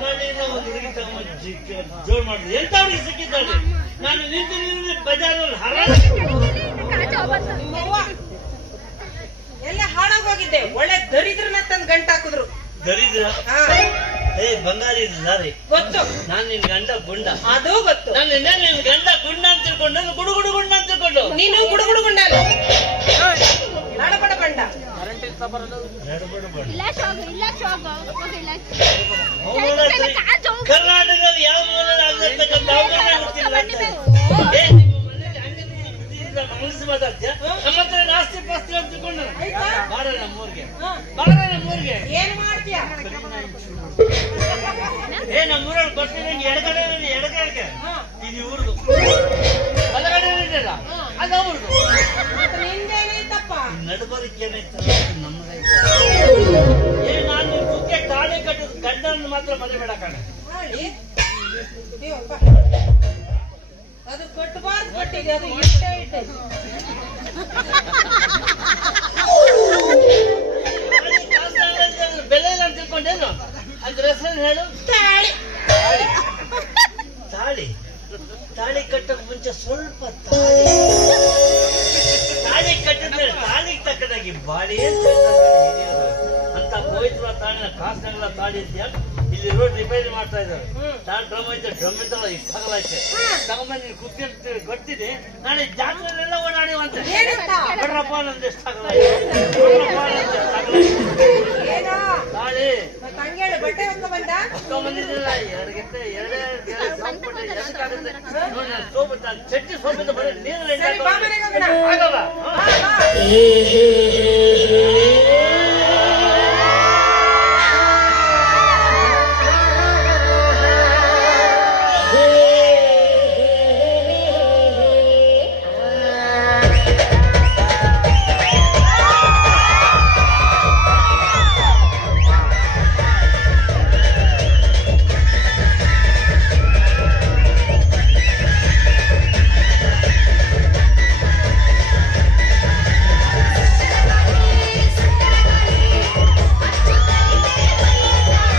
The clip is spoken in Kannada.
ನಮ್ಮಲ್ಲಿನ ಒಂದು ಹುಡುಗಿ ಜೋರ್ ಮಾಡಿದ್ರು. ಎಂತ ಹುಡುಗಿ ಸಿಕ್ಕಿದ್ದಾಳೆ ನಾನು ನಿಂತು ನಿಂತು ಬಜಾರಲ್ಲಿ ಎಲ್ಲ ಹಾಳಾಗೋಗಿದ್ದೆ ಒಳ್ಳೆ ದರಿದ್ರನ್ನ ತಂದ್ ಗಂಟ ಹಾಕಿದ್ರು. ದರಿದ್ರ? ಹಾ. ಏ ಬಂಗಾರಿ ದಾರಿ. ಗೊತ್ತು. ನಾನು ನಿನ್ ಗಂಡ ಗುಂಡ. ಅದು ಗೊತ್ತು. ನಾನು ನಿನ್ನ ನಿನ್ ಗಂಡ ಗುಂಡ ಅಂತ ತಿಳ್ಕೊಂಡು ಗುಡು ಗುಡು ಗುಂಡ ಅಂತ ತಿಳ್ಕೊಂಡು. ನೀನು ಗುಡುಗುಡು ಗುಂಡ ನಾಡಬಡ ಹತ್ರ ಏನು ಆಸ್ತಿ ಪಾಸ್ತಿ ಅಂತ ತಿಳ್ಕೊಂಡು ಆಯ್ತಾ? ಬಾರ ನಮ್ಮೂರ್ಗೆ. ಹಾ. ಬಾರ ನಮ್ಮೂರ್ಗೆ. ಏನ್ ಮಾಡ್ತೀಯ? ಏ ನಮ್ಮೂರಲ್ಲಿ ಬರ್ತೀನಿ ಎಡಗಡೆ ಎಡಗಡೆಗೆ. ಹಾ. ಇದು ಇವ್ರದು. ಬಲಗಡೆ ಇದೆಯಲ್ಲ? ಅದು ಅವ್ರದು. ಏ ನಾನು ತುಕ್ಕೆ ತಾಳಿ ಕಟ್ಟಿದ ಗಂಡನ ಮಾತ್ರ ಮದುವೆ ಬೇಡ ಕಣೆ ಅದು ಕಟ್ಟಬಾರ್ದು ಕಟ್ಟಿದೆ ಅದು ಇಷ್ಟೇ ಇಟ್ಟೆ ತಾಳಿ ಕಾಸು ಅಂದ್ರೆ ಬೆಲೆ ಇಲ್ಲ ಅಂತ ತಿಳ್ಕೊಂಡೇನು ಅದ್ರ ಹೆಸರು ಹೇಳು ತಾಳಿ ತಾಳಿ ತಾಳಿ ಕಟ್ಟಕ್ ಮುಂಚೆ ಸ್ವಲ್ಪ ತಾಳಿ. ತಾಳಿ ಕಟ್ಟಿದ್ಮೇಲೆ ತಕ್ಕದಾಗಿ ಬಾಡಿ ಅಂತ ಪವಿತ್ರ ತಾಳಿನ ಕಾಸ್ನಗಳ ತಾಳಿ ಅಂತ ಇಲ್ಲಿ ರೋಡ್ ರಿಪೇರಿ ಮಾಡ್ತಾ ಇದ್ದಾರೆ. ನಾನು ತಾಳು ಡ್ರಮ್ ಐತೆ ಡ್ರಮ್ ಇದ್ದಲ್ಲ ಇಷ್ಟ ಐತೆ. ತಗೊಂಬಂದು ಕುತ್ಕೊಂಡು ಗೊತ್ತಿದೆ. ನಾಳೆ ಜಾತ್ರೆಲ್ಲ ಓಡಾಡಿವಂತೆ. ಏನಂತ ನೋಡ್ರಪ್ಪ ನಂದು ಇಷ್ಟ ತಾಳಿ ಮತ್ತೆ ಹಂಗೇಳಿ ಬಟ್ಟೆ ಹೊತ್ಕೊಂಡ್ ಬಂದ? ತಗೊಂಬಂದಿದ್ದಿಲ್ಲ ಎರಡು ಗಂಟೆ ಎರಡೇ ಸೋಪ್ ನೋಡಿ ನಾನು ಚಟ್ನಿ ಸೋಪಿಂದ ಬರೀ ನೀರು ಆಗಲ್ಲ.